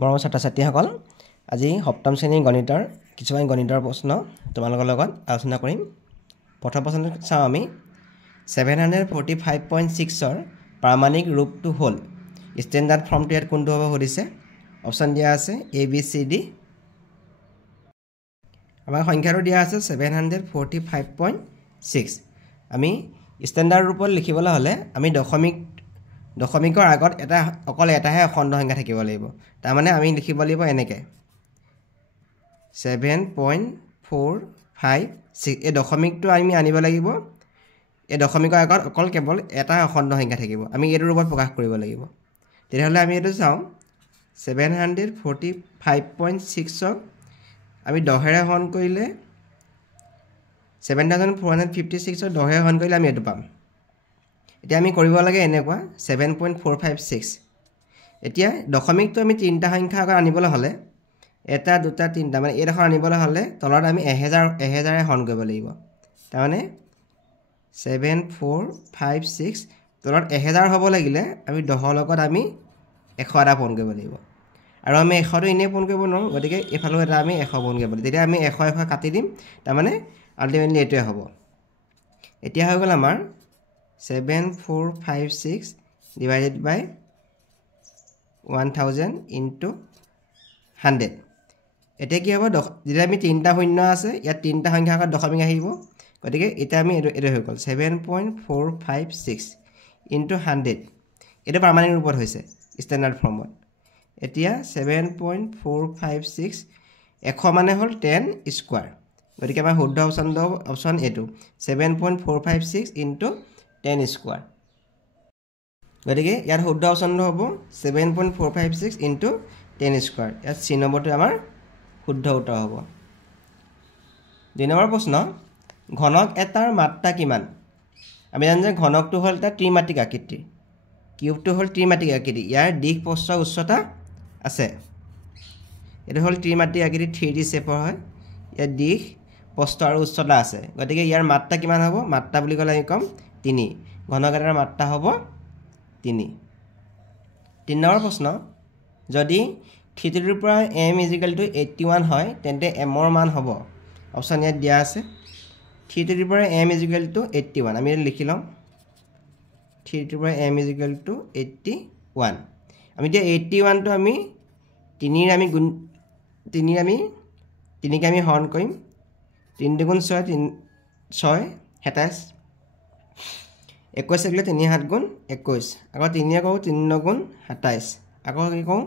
মৰমৰ ছাত্ৰ-ছাত্ৰীসকল আজি সপ্তম শ্ৰেণীৰ গণিতৰ কিছুমান গণিতৰ প্ৰশ্ন তোমালোকৰ লগত আলোচনা কৰিম। প্ৰথম প্ৰশ্নটো চাওঁ আমি 745.6 ৰ প্ৰামাণিক ৰূপটো হ'ল ষ্টেণ্ডাৰ্ড ফৰ্মটো ইয়াত কোনটো হ'ব সুধিছে। অপশ্যন দিয়া আছে এ বি চি ডি। আমাৰ সংখ্যাটো দিয়া আছে 745.6। আমি ষ্টেণ্ডাৰ্ড ৰূপত লিখিবলৈ হ'লে আমি দশমিকৰ আগত অকল এটাহে অখণ্ড সংখ্যা থাকিব লাগিব। তাৰমানে আমি লিখিব লাগিব এনেকৈ 7.456। এই দশমিকটো আমি আনিব লাগিব। এই দশমিকৰ আগত অকল কেৱল এটা অখণ্ড সংখ্যা থাকিব। আমি এইটো ৰূপত প্ৰকাশ কৰিব লাগিব। তেতিয়াহ'লে আমি এইটো চাওঁ 745.6ক আমি 10ৰে হৰণ কৰিলে 7456ৰ 10ৰে হৰণ কৰিলে আমি এইটো পাম। এতিয়া আমি কৰিব লাগে এনেকুৱা 7.456। এতিয়া দশমিকটো আমি তিনিটা সংখ্যা আগত আনিবলৈ হ'লে 1 2 3 মানে এইডোখৰ আনিবলৈ হ'লে তলত আমি 1000ৰে হৰণ কৰিব লাগিব। তাৰমানে 7456 তলত 1000 হ'ব লাগিলে আমি 10ৰ লগত আমি 100 এটা পূৰণ কৰিব লাগিব। আৰু আমি 100টো এনেই পূৰণ কৰিব নোৱাৰোঁ, গতিকে এইফালেও এটা আমি 100 পূৰণ কৰিব লাগিব। তেতিয়া আমি 100 কাটি দিম, তাৰমানে আল্টিমেটলি এইটোৱে হ'ব। এতিয়া হৈ গ'ল আমাৰ 7456 ডিভাইডেড বাই 1000 ইনটু 100। এতিয়া কি হ'ব, যেতিয়া আমি তিনিটা শূন্য আছে ইয়াত তিনিটা সংখ্যা আগত দশমিক আহিব, গতিকে এতিয়া আমি এইটো হৈ গ'ল 7.456 ইনটু 100। এইটো প্ৰামাণিক ৰূপত হৈছে ষ্টেণ্ডাৰ্ড ফৰ্মত। এতিয়া 7.456 100 মানে হ'ল 10 স্কোৱাৰ, গতিকে আমাৰ শুদ্ধ অপশ্যনটো অপশ্যন এইটো 7.456 ইনটু 10 স্কোৱাৰ। গতিকে ইয়াত শুদ্ধ অপশ্যনটো হ'ব 7.456 ইনটু 10 স্কোৱাৰ। ইয়াত চি নম্বৰটো আমাৰ শুদ্ধ উত্তৰ হ'ব। 2 নম্বৰ প্ৰশ্ন, ঘনক এটাৰ মাত্ৰা কিমান? আমি জানো যে ঘনকটো হ'ল এটা ত্ৰিমাত্ৰিক আকৃতিৰ, কিউবটো হ'ল ত্ৰিমাত্ৰিক আকৃতি, ইয়াৰ দিশ প্ৰস্থ উচ্চতা আছে। এইটো হ'ল ত্ৰিমাত্ৰিক আকৃতি 3D শেপৰ হয়, ইয়াৰ দিশ প্ৰস্থ আৰু উচ্চতা আছে। গতিকে ইয়াৰ মাত্ৰা কিমান হ'ব? মাত্ৰা বুলি ক'লে আমি ক'ম 3। ঘনক এটাৰ মাত্ৰা হ'ব 3। 3 নম্বৰ প্ৰশ্ন, যদি থিতাটোৰ পৰা m = 81 হয় তেন্তে m ৰ মান হ'ব। অপশ্যন ইয়াত দিয়া আছে। থিতাটোৰ পৰা m = 81, আমি লিখি ল'ম। থিতাটোৰ পৰা m = 81। আমি এতিয়া 81টো আমি 3ক আমি হৰণ কৰিম। 3 2 6 6 27, 21 থাকিলে 3 7 21, আকৌ 3 কওঁ 3 9 27, আকৌ কি কওঁ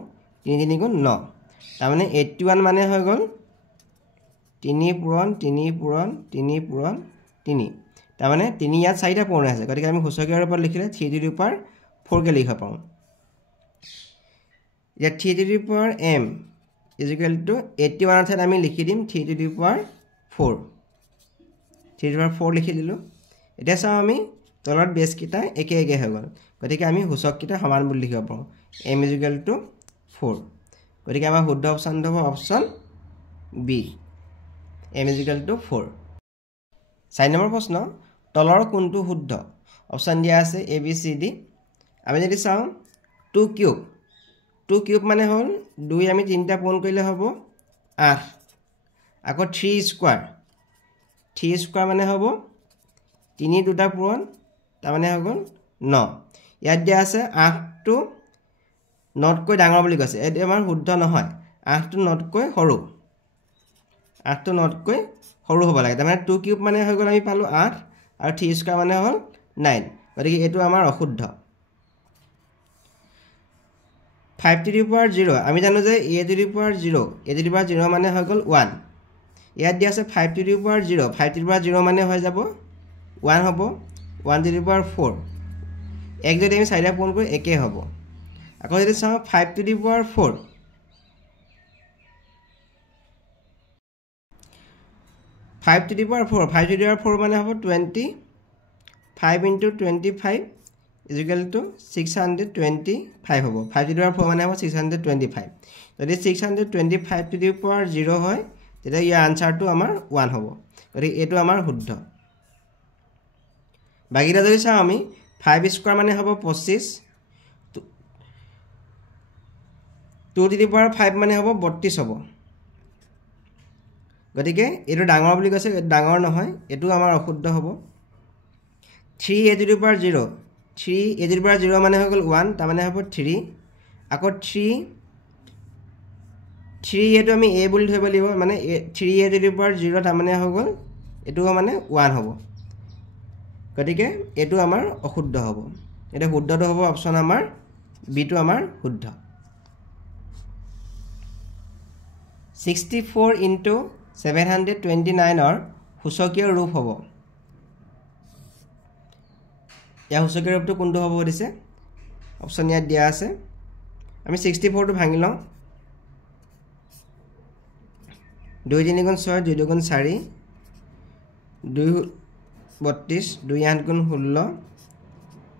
3 3 9। তাৰমানে 81 মানে হৈ গ'ল 3 পূৰণ 3 পূৰণ 3 পূৰণ 3। তাৰমানে 3 ইয়াত 4টা পূৰণ আছে, গতিকে আমি সূচকীয় ৰূপত লিখিলে 3^4 কে লিখিব পাৰোঁ। ইয়াত 3^m = 81 ঠাইত আমি লিখি দিম 3^4। 3^4 লিখি দিলোঁ। এতিয়া চাওঁ আমি তলত বেছকেইটা একে হৈ গ'ল, গতিকে আমি সূচককেইটা সমান বুলি লিখিব পাৰোঁ m = 4। গতিকে আমাৰ শুদ্ধ অপশ্যনটো হ'ব অপশ্যন বি, m = 4। 4 নম্বৰ প্ৰশ্ন, তলৰ কোনটো শুদ্ধ? অপশ্যন দিয়া আছে এ বি চি ডি। আমি যদি চাওঁ 2 কিউব মানে হ'ল 2 আমি 3টা পূৰণ কৰিলে হ'ব 8। আকৌ 3 স্কোৱাৰ মানে হ'ব 3 2টা পূৰণ, তাৰমানে হৈ গ'ল 9। ইয়াত দিয়া আছে 8টো 9তকৈ ডাঙৰ বুলি কৈছে। এইটো আমাৰ শুদ্ধ নহয়, 8টো 9তকৈ সৰু। 8টো 9তকৈ সৰু হ'ব লাগে। তাৰমানে 2 কিউব মানে হৈ গ'ল আমি পালোঁ 8 আৰু 3 স্কোৱাৰ মানে হ'ল 9, গতিকে এইটো আমাৰ অশুদ্ধ। 5^0, আমি জানো যে a^0 মানে হৈ গ'ল 1। ইয়াত দিয়া আছে 5^0, 5^0 মানে হৈ যাব 1 হ'ব 1^4। এক যদি আমি 4টা পূৰণ কৰোঁ একেই হ'ব। আকৌ যদি চাওঁ 5^4, 5^4 মানে হ'ব 20। 5 × 25 = 625 হ'ব। 5^4 মানে হ'ব 625। যদি 625^0 হয় তেতিয়া ইয়াৰ আনচাৰটো আমাৰ 1 হ'ব, গতিকে এইটো আমাৰ শুদ্ধ। বাকীটা যদি চাওঁ আমি 5 স্কোৱাৰ মানে হ'ব 25, 2 to the power 5 মানে হ'ব 32 হ'ব গতিকে এটো ডাঙৰ বুলি কৈছে ডাঙৰ নহয় এটো আমাৰ অশুদ্ধ হ'ব 3 to the power 0 3 to the power 0 মানে হৈ গল 1 তাৰ মানে হ'ব 3 আকৌ 3 এটো আমি a বুলি ধৰিব লাগিব মানে 3 to the power 0 তাৰ মানে হৈ গল এটো মানে 1 হ'ব গতিকে এটো আমাৰ অশুদ্ধ হ'ব এটা শুদ্ধটো হ'ব অপচন আমাৰ বি টো আমাৰ শুদ্ধ 64 into 729 or সূচকীয় ৰূপ হ'ব ইয়া সূচকীয় ৰূপটো কোনটো হ'ব দিছে অপচন ইয়াত দিয়া আছে আমি 64 টো ভাঙি লওঁ 2 3 গুণ 6 2 2 গুণ 4 2 32 2 8 গুণ 16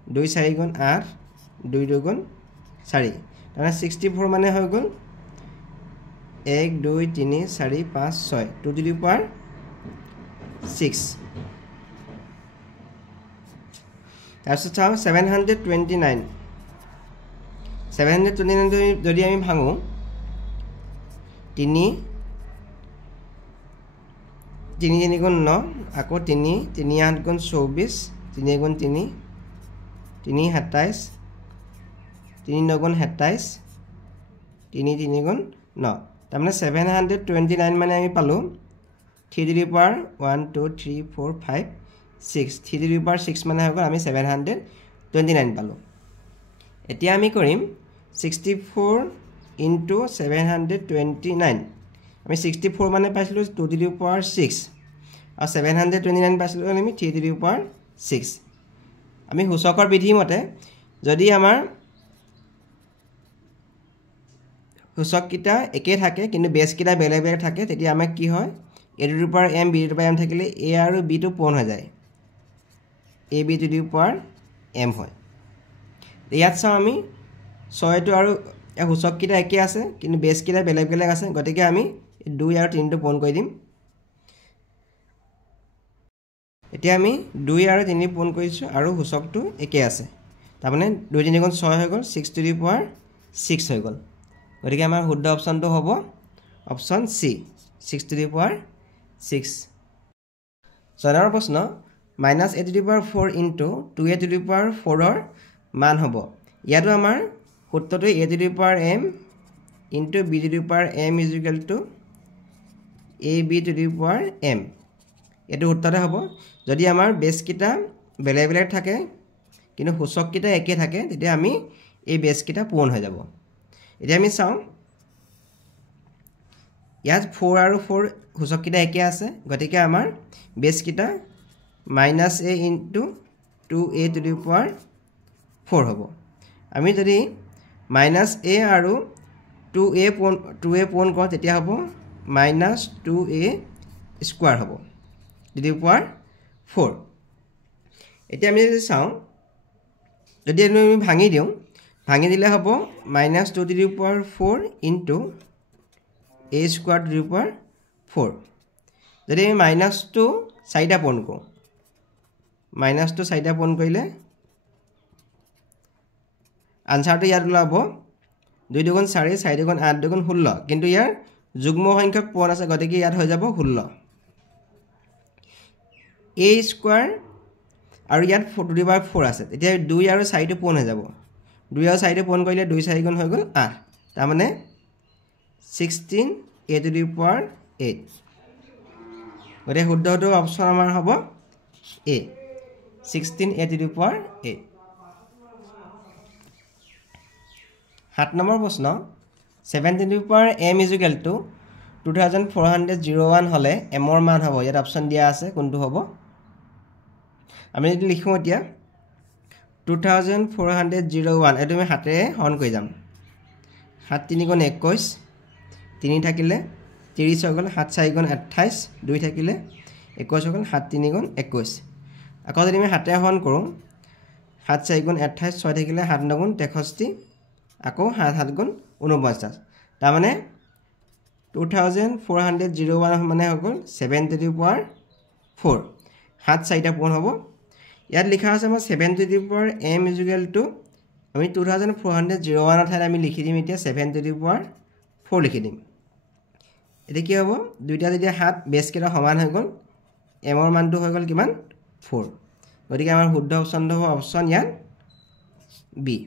2 4 গুণ 8 2 2 গুণ 4 মানে 64 মানে হৈ গল 1 2 3 4 5 6 2 to the power 6 তাৰপিছত চাও 729 যদি আমি ভাঙো 3 3 গুণ 9 আকৌ 3 3 8 গুণ 24 3 গুণ 3 3 27 3 9 গুণ 27 3 3 গুণ 9 তাৰমানে 729 মানে আমি পালো 3 to the power 1 2 3 4 5 6 3 to the power 6 মানে হৈ গল আমি 729 পালো এতিয়া আমি কৰিম 64 into 729 আমি 64 মানে পাইছিলো 2 to the power 6 আৰু 729 পাইছিলো আমি 3 to the power 6 আমি সূচকৰ বিধি মতে যদি আমাৰ সূচক কিটা একে থাকে কিন্তু বেস কিটা বেলেগ বেলেগ থাকে তেতিয়া আমাক কি হয় a to the power m b to the power m থাকিলে a আৰু b টো পূৰণ হৈ যায় a b to the power m হয় ইয়াত চাও আমি 6 টো আৰু সূচক কিটা একে আছে কিন্তু বেস কিটা বেলেগ বেলেগ আছে গতিকে আমি 2 আৰু 3 টো পূৰণ কৰি দিম এতিয়া আমি 2 আৰু 3 পূৰণ কৰিছো আৰু সূচকটো একে আছে তাৰ মানে 2 3 গুণ 6 হৈ গল 6 to the power 6 হৈ গল গতিকে আমাৰ শুদ্ধ অপচনটো হ'ব option C 6 to the power 6 ছয়ৰ প্ৰশ্ন -a to the power 4 into 2a to the power 4 ৰ মান হ'ব ইয়াতো আমাৰ সূত্ৰটো a to the power m into b to the power m is equal to ab to the power m এটো উত্তৰতে হ'ব যদি আমাৰ বেস কিটা বেলেগ বেলেগ থাকে কিন্তু সূচক কিটা একে থাকে তেতিয়া আমি এই বেস কিটা পূৰণ হৈ যাব এতিয়া আমি চাও ইয়াত 4 আৰু 4 সূচক কিটা একে আছে গতিকে আমাৰ বেস কিটা -a into 2a to the power 4 হ'ব আমি যদি -a আৰু 2a পূৰণ কৰোঁ তেতিয়া হ'ব -2a স্কয়াৰ হ'ব to the power 4 এতিয়া আমি যদি চাও যদি আমি ভাঙি দিও ভাঙি দিলে হ'ব -2 to the power 4 into a square to the power 4 যদি আমি -2 চাৰিটা পূৰণ কৰোঁ -2 চাৰিটা পূৰণ কৰিলে আনসাৰটো ইয়াত ওলাব 2 2 গুণ 4 4 2 গুণ 8 2 গুণ 16 কিন্তু ইয়াৰ যুগ্ম সংখ্যক পূৰণ আছে গতিকে ইয়াত হৈ যাব 16 a স্কয়াৰ আৰু ইয়াত 4 to the power 4 আছে এতিয়া 2 আৰু 4 টো পূৰণ হৈ যাব 2 আৰু 4 টো পূৰণ কৰিলে 2 4 গুণ হৈ গল 8 তাৰ মানে 16 a to the power 8 গতে শুদ্ধটো অপচন আমাৰ হ'ব a 16 a to the power 8 7 number প্ৰশ্ন 7 to the power m is equal to 2401 হলে m ৰ মান হ'ব ইয়াত অপচন দিয়া আছে কোনটো হ'ব আমি যদি লিখো এতিয়া 2401 এটো আমি হাতেৰে হৰণ কৰি যাম 7 3 গুণ 21 3 থাকিলে 30 হৈ গল 7 4 গুণ 28 2 থাকিলে 21 হৈ গল 7 3 গুণ 21 আকৌ যদি আমি হাতেৰে হৰণ কৰো 7 4 গুণ 28 6 থাকিলে 7 9 গুণ 63 আকৌ 7 7 গুণ 49 তাৰ মানে 2401 মানে হৈ গল 7 to the power 4 7 4টা পূৰণ হ'ব ইয়াত লিখা আছে আমাৰ 7 to the power m is equal to আমি 2401 ঠাইত আমি লিখি দিম এতিয়া 7 to the power 4 লিখি দিম এতিয়া কি হ'ব দুইটা যেতিয়া হাত বেস কেইটা সমান হৈ গ'ল m ৰ মানটো হৈ গ'ল কিমান 4 গতিকে আমাৰ শুদ্ধ অপচনটো হ'ব অপচন ইয়াত বি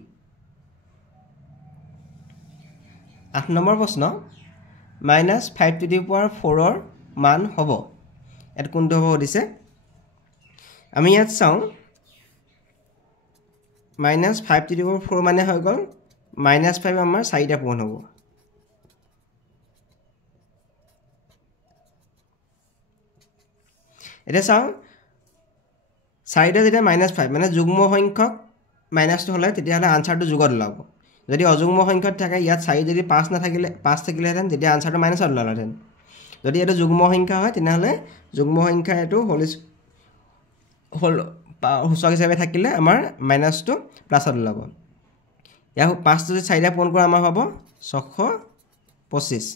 8 নম্বৰ প্ৰশ্ন -5 to the power 4 ৰ মান হ'ব এত কোনটো হ'ব দিছে আমি ইয়াত চাওঁ -5 to the power 4 মানে হৈ গ'ল -5 আমাৰ 4টা পূৰণ হ'ব এটা চাওঁ 4টা যেতিয়া -5 মানে যুগ্ম সংখ্যক মাইনাসটো হলে তেতিয়াহলে আনসাৰটো যুগত ওলাব যদি অযুগ্ম সংখ্যক থাকে ইয়াত 4 যদি 5 না থাকিলে 5 থাকিলেহেঁতেন তেতিয়া আনসাৰটো মাইনাসত ওলালেহেঁতেন যদি এটা যুগ্ম সংখ্যা হয় তেনেহলে যুগ্ম সংখ্যা এটো হল সূচক হিচাপে থাকিলে আমাৰ মাইনাসটো প্লাসত ওলাব ইয়া 5 যদি 4টা পূৰণ কৰা আমাৰ হ'ব 625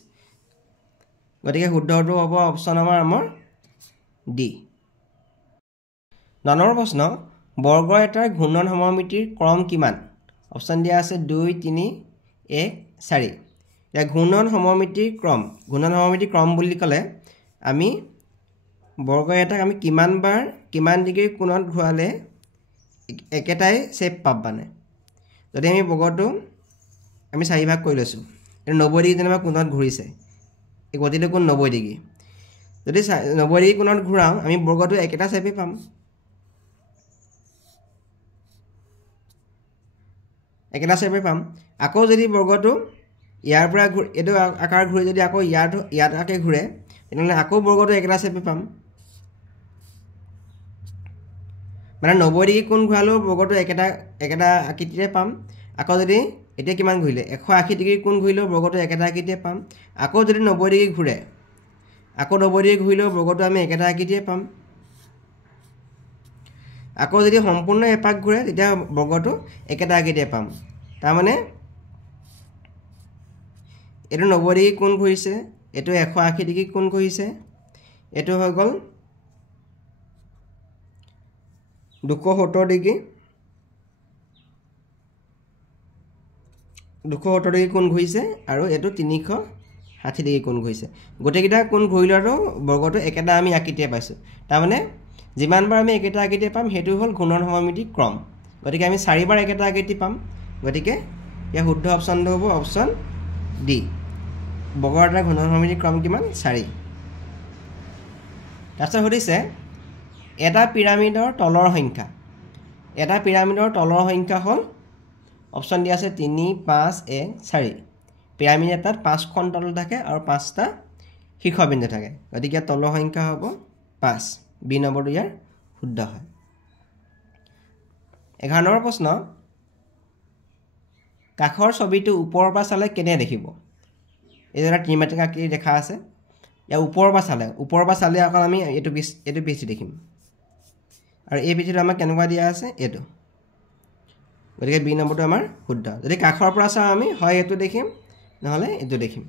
গতিকে শুদ্ধটো হ'ব অপচন আমাৰ ডি 9 নম্বৰ প্ৰশ্ন বৰ্গ এটাৰ ঘূৰ্ণন সমমিতিৰ ক্ৰম কিমান অপচন দিয়া আছে 2 3 1 4 ইয়া ঘূৰ্ণন সমমিতিৰ ক্ৰম বুলি ক'লে আমি বৰ্গ এটাক আমি কিমান বাৰ কিমান ডিগ্ৰী কোণত ঘূৰালে একেটাই শেপ পাব মানে যদি আমি বৰ্গটো আমি 4 ভাগ কৰি লৈছো এ 90 ডিগ্ৰী যেনিবা কোণত ঘূৰিছে এই গতিটো কোণ 90 ডিগ্ৰী যদি 90 ডিগ্ৰী কোণত ঘূৰাও আমি বৰ্গটো একেটা শেপে পাম একেটা শেপে পাম আকৌ যদি বৰ্গটো ইয়াৰ পৰা এটো আকাৰ ঘূৰে যদি আকৌ ইয়াত আকে ঘূৰে তেনেহলে আকৌ বৰ্গটো একেটা শেপে পাম মানে 90 ডিগ্ৰী কোণ ঘূৰালো বৰ্গটো একেটা আকৃতিৰে পাম আকৌ যদি এতিয়া কিমান ঘূৰিলে 180 ডিগ্ৰী কোণ ঘূৰিলো বৰ্গটো একেটা আকৃতিৰে পাম আকৌ যদি 90 ডিগ্ৰী ঘূৰে আকৌ 90 ডিগ্ৰী ঘূৰিলো বৰ্গটো আমি একেটা আকৃতিৰে পাম আকৌ যদি সম্পূৰ্ণ এপাক ঘূৰে তেতিয়া বৰ্গটো একেটা আকৃতিৰে পাম তাৰ মানে এটো 90 ডিগ্ৰী কোণ ঘূৰিছে এটো 180 ডিগ্ৰী কোণ ঘূৰিছে এটো হৈ গ'ল 270 ডিগ্ৰী কোণ ঘূৰিছে আৰু এটো 360 ডিগ্ৰী কোণ ঘূৰিছে গোটেইকেইটা কোণ ঘূৰিলেও বৰ্গটো একেটা আমি আকৃতিৰে পাইছো তাৰ মানে যিমান বাৰ আমি একেটা আকৃতিৰে পাম হেতু হ'ল ঘূৰ্ণন সমমিতি ক্ৰম গতিকে আমি 4 বাৰ একেটা আকৃতি পাম গতিকে ইয়া শুদ্ধ অপচনটো হ'ব অপচন ডি বৰ্গ এটাৰ ঘূৰ্ণন সমমিতি ক্ৰম কিমান 4 তাৰপিছত সুধিছে এটা পিৰামিডৰ তলৰ সংখ্যা হ'ল অপচন দিয়া আছে 3 5 1 4 পিৰামিড এটাত 5খন তল থাকে আৰু 5টা শীৰ্ষবিন্দু থাকে গতিকে তলৰ সংখ্যা হ'ব 5 বি নম্বৰটো ইয়াৰ শুদ্ধ হয় 11 নম্বৰ প্ৰশ্ন কাখৰ ছবিটো ওপৰৰ পৰা চালে কেনে দেখিব এই এটা ত্ৰিমাত্ৰিক আকৃতি দেখা আছে ইয়া ওপৰৰ পৰা চালে অকল আমি এটো পিচি দেখিম আৰু এই পিচিটো আমাক কেনেকুৱা দিয়া আছে এটো গতিকে বি নম্বৰটো আমাৰ শুদ্ধ যদি কাখৰ পৰা চাও আমি হয় এটো দেখিম নহলে এটো দেখিম